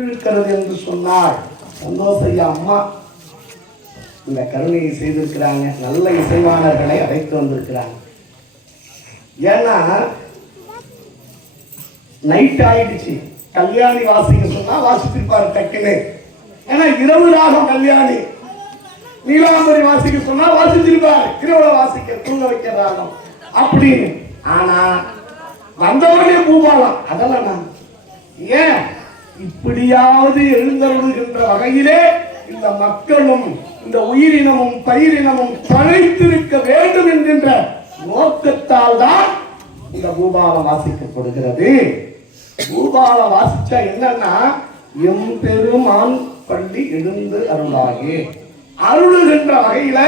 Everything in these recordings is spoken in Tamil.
இருக்கிறது என்று சொன்னால் சந்தோஷ ஐயா அம்மா. இந்த கருணையை செய்திருக்கிறாங்க. நல்ல இசைவாளர்களை அழைத்து வந்திருக்கிறாங்க. ஏன்னா நைட் ஆயிடுச்சு. கல்யாணி வாசிக்க சொன்னா வாசித்திருப்பாரு டக்குன்னு. ஏன்னா இரவு ராகம் கல்யாணி. நீலாம்பரி வாசிக்க சொன்னா வாசிச்சிருப்பாரு இரவுல வாசிக்க தூங்க வைக்க ராகம். அப்படின்னு. ஆனா வந்தவனே பூபாலம் அதெல்லாம் நான். ஏன்? இப்படியாவது எழுந்தருளுகின்ற வகையிலே இந்த மக்களும் இந்த உயிரினமும் பயிரினமும் தழைத்திருக்க வேண்டும் என்கின்ற நோக்கத்தால் தான் இந்த பூபாலம் வாசிக்கப்படுகிறது. பூபாலம் வாசிச்சா என்னன்னா எம்பெருமான் பள்ளி எழுந்து அருளாகி அருளுகின்ற வகையில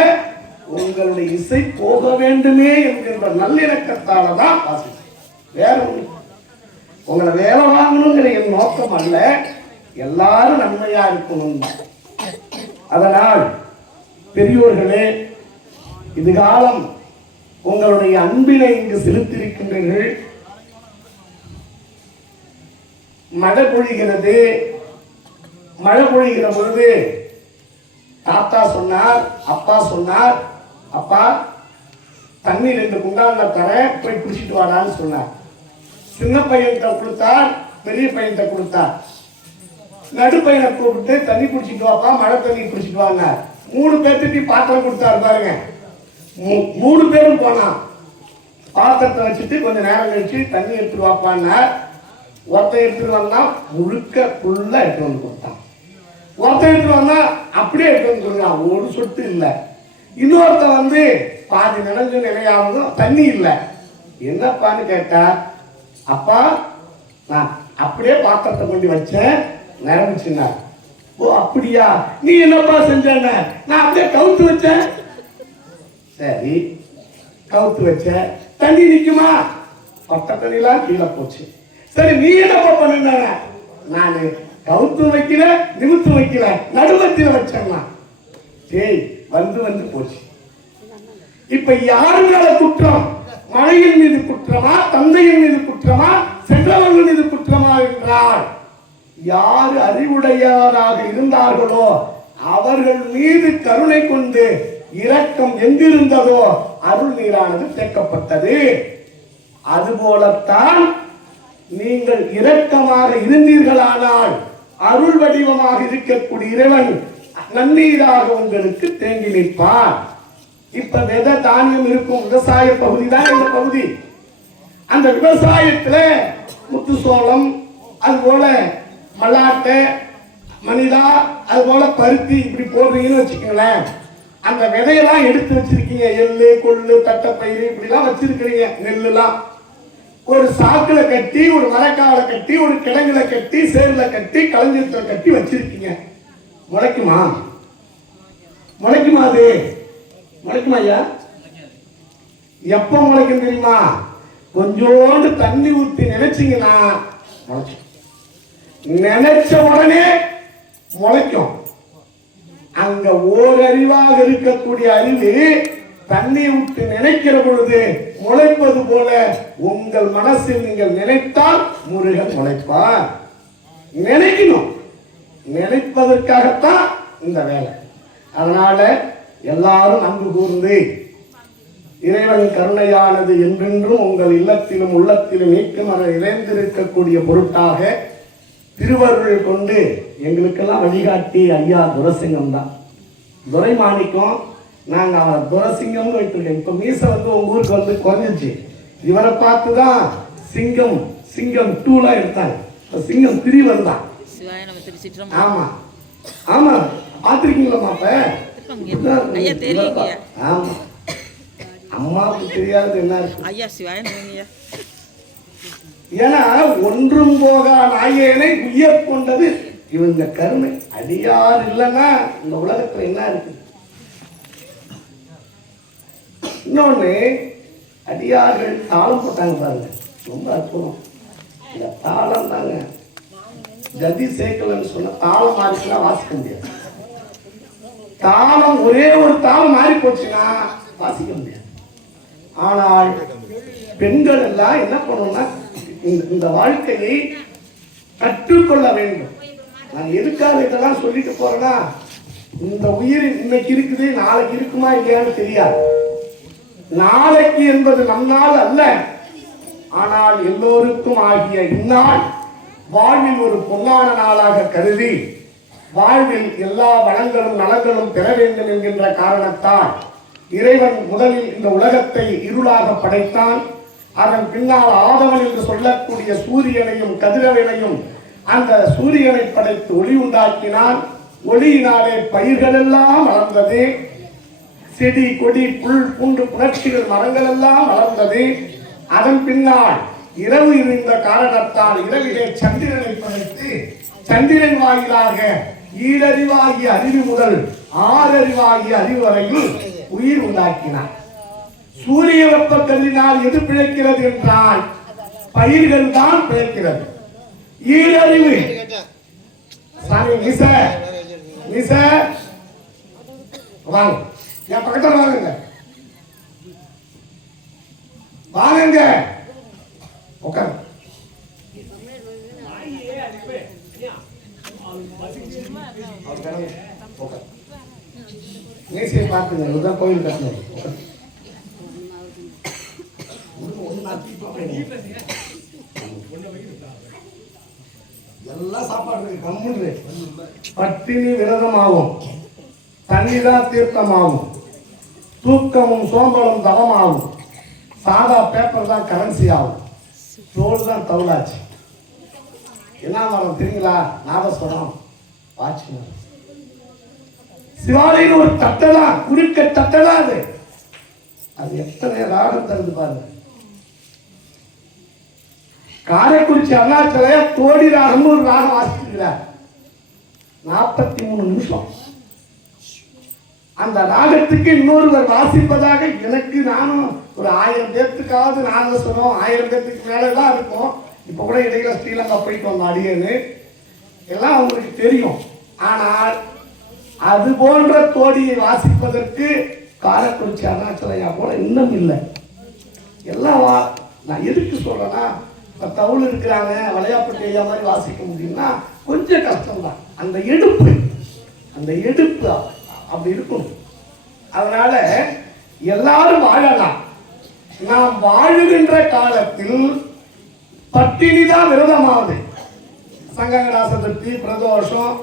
உங்களுடைய இசை போக வேண்டுமே என்கின்ற நல்லிணக்கத்தால தான் வாசிச்சேன் வேற ஒண்ணு உங்களை வேலை வாங்கணுங்கிற என் நோக்கம் அல்ல. எல்லாரும் நன்மையா இருக்கணும். அதனால் பெரியோர்களே இது காலம் உங்களுடைய அன்பினை இங்கு செலுத்தியிருக்கின்றீர்கள். மழை பொழிகிறது. மழை பொழிகிற பொழுது தாத்தா சொன்னார் அப்பா சொன்னார் அப்பா தண்ணீர் ரெண்டு குண்டான தர போய் குடிச்சிட்டு வாடான்னு சொன்னார். சின்ன பையன்கிட்ட கொடுத்தார் பெரிய பையன்கிட்ட கொடுத்தார். நடு பையனை கூப்பிட்டு தண்ணி குடிச்சிட்டு வாப்பா மழை தண்ணி குடிச்சிட்டு வாங்க. மூணு பேர்த்துக்கு பாத்திரம் கொடுத்தாரு பாருங்க. மூணு பேரும் போனான். பாத்திரத்தை வச்சுட்டு கொஞ்சம் நேரம் கழிச்சு தண்ணி எடுத்துட்டு வாப்பான்னார். ஒருத்தன் எடுத்துட்டு வந்தா முழுக்க ஃபுல்லாக எடுத்து வந்து கொடுத்தான். ஒருத்தன் எடுத்துட்டு வந்தா அப்படியே எடுத்து வந்து கொடுத்தான் ஒரு சொட்டு இல்லை. இன்னொருத்தன் வந்து பாதி நினைஞ்சு நினையாமதும் தண்ணி இல்லை. என்னப்பான்னு கேட்டா அப்பா நான் அப்படியே பாத்திரத்தை கொண்டு வச்சேன். நிரம்பிச்சுனார் ஓ அப்படியா? நீ என்னப்பா செஞ்சன நான் அப்படியே கவுத்து வச்சேன். சரி கவுத்து வச்சேன். தண்ணி நிற்குமா பட்ட தண்ணிலாம் கீழே போச்சு. சரி நீ என்னப்பா பண்ணுன? நான் கவுத்து வைக்கல நிமித்து வைக்கல நடுவத்தில் வச்சேன்னா சரி வந்து வந்து போச்சு. இப்ப யாரு மேல குற்றம்? தாயின் மீது குற்றமா தந்தையின் மீது குற்றமா சென்றவர்கள் மீது குற்றமா என்றால் யார் அறிவுடையவராக இருந்தார்களோ அவர்கள் மீது கருணை கொண்டு இரக்கம் எங்கிருந்ததோ அருள் நீரானது தேக்கப்பட்டது. அதுபோலத்தான் நீங்கள் இரக்கமாக இருந்தீர்களானால் அருள் வடிவமாக இருக்கக்கூடிய இறைவன் நன்னீராக உங்களுக்கு தேங்கி நிற்பார் இப்ப வித தானியம் இருக்கும் விவசாய பகுதி தான் இந்த பகுதி. அந்த விவசாயத்துல முத்து சோளம் அது போல மல்லாட்டை மனிதா அது போல பருத்தி இப்படி போடுறீங்கன்னு வச்சுக்கோங்களேன். அந்த விதையெல்லாம் எடுத்து வச்சிருக்கீங்க. எள்ளு கொள்ளு தட்டைப்பயிறு இப்படிலாம் வச்சிருக்கிறீங்க. நெல்லுலாம். ஒரு சாக்குல கட்டி ஒரு மரக்கால கட்டி ஒரு கிடங்குல கட்டி சேர்ல கட்டி களஞ்சியத்துல கட்டி வச்சிருக்கீங்க. முளைக்குமா? முளைக்குமா அது? முளைக்குமா ஐயா. எப்ப முளைக்கும் தெரியுமா? கொஞ்சோண்டு தண்ணி ஊத்தி நினைச்சீங்கன்னா முளைக்கும். நினைச்ச உடனே முளைக்கும். அங்க ஓரறிவாக இருக்கக்கூடிய அறிவு தண்ணி விட்டு நினைக்கிற பொழுது முளைப்பது போல உங்கள் மனசில் நீங்கள் நினைத்தால் முருகன் முளைப்பார். நினைக்கணும். நினைப்பதற்காகத்தான் இந்த வேலை. அதனால எல்லாரும் அன்பு கூர்ந்து இறைவன் கருணையானது என்றென்றும் உங்கள் இல்லத்திலும் உள்ளத்திலும் நீக்கமர இணைந்திருக்கக்கூடிய பொருட்டாக திருவருள் கொண்டு எங்களுக்கெல்லாம் வழிகாட்டி ஐயா துரசிங்கம் தான் துரைமாணிக்கம் நாங்கள் அவரை துரசிங்கம்னு வைத்திருக்கோம் இப்போ மீசை வந்து உங்க ஊருக்கு வந்து குறைஞ்சிச்சு இவரை பார்த்து தான் சிங்கம் சிங்கம் டூலாம் எடுத்தாங்க. இப்போ சிங்கம் த்ரீ வந்தான் சிவாய நம்ம திருச்சிட்டு ஆமா. ஐயா, தெரியுங்க. அம்மாவுக்கு தெரியாது என்ன இருக்கு? ஐயா ஏன்னா ஒன்றும் போகா நாயேனை உயர் கொண்டது இவங்க கருணை. அடியார் இல்லைன்னா இந்த உலகத்துல என்ன இருக்கு? இன்னொன்னு அடியார்கள் தாளம் போட்டாங்க பாருங்க. ரொம்ப அற்புதம். இந்த தாளம் தாங்க. கதி சேர்க்கலன்னு சொன்ன தாளம் மாறிச்சுன்னா வாசிக்க முடியாது. தாளம் ஒரே ஒரு தாளம் மாறி போச்சுன்னா வாசிக்க முடியாது. ஆனால் பெண்கள் எல்லாம் என்ன பண்ணணும்னா இந்த- இந்த வாழ்க்கையை கற்றுக்கொள்ள வேண்டும். நான் எதுக்காக இதெல்லாம் சொல்லிட்டு போறேன்னா இந்த உயிர் இன்னைக்கு இருக்குது நாளைக்கு இருக்குமா இல்லையான்னு தெரியாது. நாளைக்கு என்பது நம் நாள் அல்ல. ஆனால் எல்லோருக்கும் ஆகிய இந்நாள் வாழ்வில் ஒரு பொன்னான நாளாக கருதி வாழ்வில் எல்லா வளங்களும் நலங்களும் பெற வேண்டும் என்கின்ற காரணத்தால் இறைவன் முதலில் இந்த உலகத்தை இருளாக படைத்தான். அதன் பின்னால் ஆதவன் என்று சொல்லக்கூடிய சூரியனையும் கதிரவனையும் அந்த சூரியனை படைத்து ஒளி உண்டாக்கினான். ஒளியினாலே பயிர்களெல்லாம் வளர்ந்தது. செடி கொடி புல் பூண்டு புணர்ச்சிகள் மரங்கள் எல்லாம் வளர்ந்தது. அதன் பின்னால் இரவு இருந்த காரணத்தால் இரவிலே சந்திரனை படைத்து சந்திரன் வாயிலாக ஈரறிவாகிய அறிவு முதல் ஆறறிவாகிய அறிவு வரையில் உயிர் உண்டாக்கினார். சூரிய வெப்ப கல்லினால் எது பிழைக்கிறது என்றால் பயிர்கள் தான் பிழைக்கிறது. ஈரறிவு சாமி மிச மிச. வாங்க. என் பக்கத்தில் வாங்குங்க வாங்குங்க உட்காரு உட்காரு. மேசையை பார்த்துங்க இதுதான் கோயில் கட்டணும் எல்லாம் சாப்பாடு இருக்கு கம்முன்னு பட்டினி விரதமாகும். தண்ணிதான் தீர்த்தமாகும். தூக்கமும் சோம்பலும் தவமாகும். சாதா பேப்பர் தான் கரன்சி ஆகும். தோல் தான் தவுலாச்சு. என்ன மரம் தெரியுங்களா? நாதஸ்வரம். வாட்சி சிவாலயம் ஒரு தட்டலா குறுக்க தட்டலா அது. அது எத்தனை ராகம் தருது பாருங்க. காரைக்குறிச்சி அருணாச்சலைய தோடி ராகம்னு ஒரு ராகம் வாசிச்சிருக்கிறார் நாற்பத்தி மூணு நிமிஷம். அந்த ராகத்துக்கு இன்னொருவர் வாசிப்பதாக எனக்கு நானும் ஒரு ஆயிரம் பேர்த்துக்காவது நாதஸ்வரம் ஆயிரம் பேர்த்துக்கு மேலே தான் இருக்கும். இப்போ கூட இடையில ஸ்ரீலங்கா போயிட்டு வந்த அடியேன்னு எல்லாம் அவங்களுக்கு தெரியும். ஆனால் அது போன்ற கோடியை வாசிப்பதற்கு காரக்குறிச்சி அருணாச்சலையா போல இன்னும் இல்லை. எல்லாம் வா நான் எதுக்கு சொல்றேன்னா இப்போ தவுள் இருக்கிறாங்க வளையாப்பட்டி ஐயா மாதிரி வாசிக்க முடியும்னா கொஞ்சம் கஷ்டம்தான். அந்த எடுப்பு அந்த எடுப்பு அப்படி இருக்கணும். அதனால எல்லாரும் வாழலாம். நாம் வாழுகின்ற காலத்தில் பட்டினி தான் விரதமாகுது சங்கங்கடா பிரதோஷம்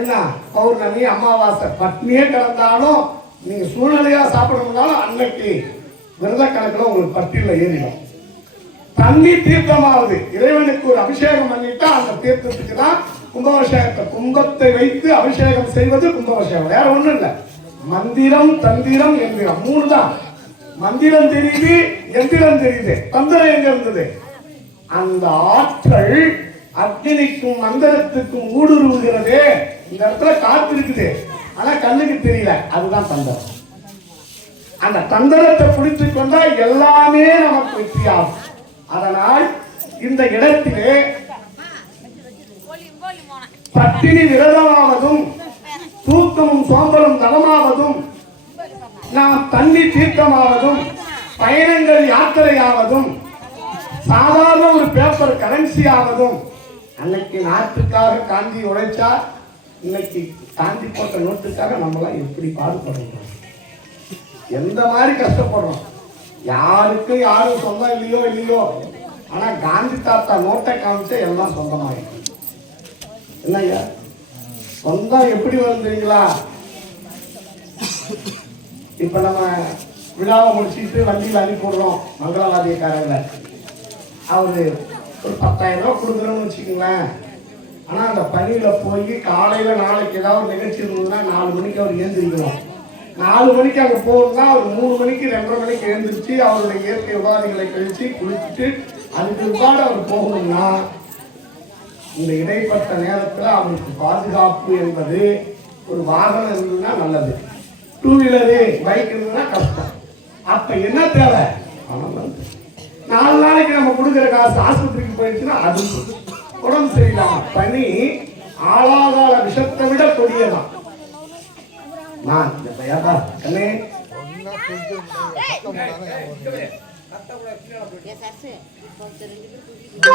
என்ன? பௌர்ணமி அமாவாசை. பட்னியே கிடந்தாலும் நீங்க சூழ்நிலையா சாப்பிடணும்னாலும் அன்னைக்கு விரத கணக்கில் உங்களுக்கு பட்டியல ஏறிடும். தண்ணி தீர்த்தமாவது. இறைவனுக்கு ஒரு அபிஷேகம் பண்ணிட்டா அந்த தீர்த்தத்துக்கு தான் கும்பாபிஷேகத்தை கும்பத்தை வைத்து அபிஷேகம் செய்வது கும்பாபிஷேகம். வேற ஒண்ணும் இல்லை. மந்திரம் தந்திரம் எந்திரம். மூணு தான் மந்திரம் தெரியுது எந்திரம் தெரியுது. தந்திரம் எங்க இருந்தது? அந்த ஆற்றல் அக்னிக்கும் மந்திரத்துக்கும் ஊடுருவுகிறதே. இந்த இடத்துல காத்து இருக்குது. ஆனா கண்ணுக்கு தெரியல. அதுதான் தந்திரம். அந்த தந்திரத்தை பிடித்து கொண்டா எல்லாமே நமக்கு வெற்றியாகும். அதனால் இந்த இடத்திலே பட்டினி விரதமாவதும் தூக்கமும் சோம்பலும் தளமாவதும் நாம் தண்ணி தீர்த்தமாவதும் பயணங்கள் யாத்திரையாவதும் சாதாரண ஒரு பேப்பர் கரன்சி ஆனதும் அன்னைக்கு நாட்டுக்காக காந்தி உழைச்சா இன்னைக்கு காந்தி போட்ட நோட்டுக்காக நம்மளாம் எப்படி பாடுபடுறோம்? எந்த மாதிரி கஷ்டப்படுறோம்? யாருக்கும் யாரும் சொந்தம் இல்லையோ இல்லையோ. ஆனா காந்தி தாத்தா நோட்டை காமிச்சா எல்லாம் சொந்தமாயிருக்கு என்னய்யா? சொந்தம் எப்படி வரும் இப்போ இப்ப நம்ம விழாவை முடிச்சுட்டு வண்டியில் அனுப்பி விடுறோம் மங்களவாதியக்காரங்கள. அவரு ஒரு பத்தாயிரம் ரூபா கொடுக்குறோம்னு வச்சுக்கோங்களேன். ஆனால் அந்த பணியில் போய் காலையில் நாளைக்கு ஏதாவது ஒரு நிகழ்ச்சி இருந்ததுன்னா நாலு மணிக்கு அவர் எழுந்திரிக்கணும். நாலு மணிக்கு அங்கே போகணும்னா அவர் மூணு மணிக்கு ரெண்டரை மணிக்கு எழுந்திரிச்சு அவருடைய இயற்கை உபாதைகளை கழித்து குளிச்சுட்டு அதுக்கு பிற்பாடு அவர் போகணும்னா இந்த இடைப்பட்ட நேரத்தில் அவருக்கு பாதுகாப்பு என்பது ஒரு வாகனம் இருந்ததுன்னா நல்லது. டூ வீலரு பைக் இருந்ததுன்னா கஷ்டம். அப்போ என்ன தேவை? பணம் வந்து நாலு நாளைக்கு நம்ம கொடுக்குற காசு ஆஸ்பத்திரிக்கு போயிடுச்சுன்னா அது உடம்பு சரியில்லாம பனி ஆளாகால விஷத்தை விட கொடியதான் நான் இந்த பையாப்பா கண்ணே.